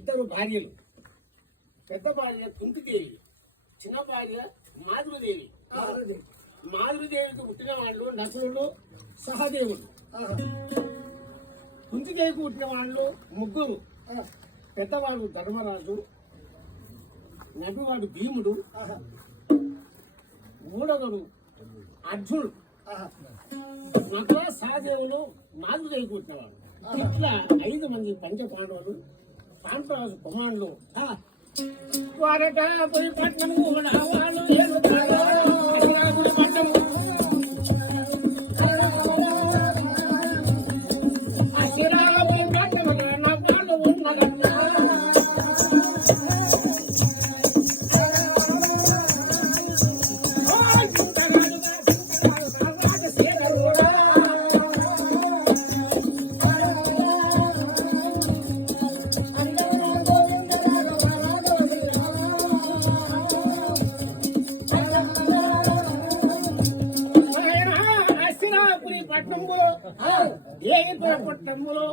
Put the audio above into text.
ఇద్దరు భార్యలు. పెద్ద భార్య కుంతిదేవి, చిన్న భార్య మాధురీదేవి. మాధురీదేవికి పుట్టిన వాళ్ళు నకులుడు, సహదేవుడు. కుంతిదేవికి పుట్టిన వాళ్ళు ముగ్గురు. పెద్దవాడు ధర్మరాజు, నటువాడు భీముడు, మూడవడు అర్జునుడు. నకుల, సహదేవులు, మాధురీదేవికి పుట్టినవాడు. ఇట్లా 5 మంది పంచ పాండవులు. పాండవరాజు కుమారులు ద్వారకాపురి పట్టణము రావాలు ద్వారకాపురి పట్టణము అశిరాపురి పట్టణము నవ్వాలు ఉన్నదన్నా పట్టణంలో పట్టణంలో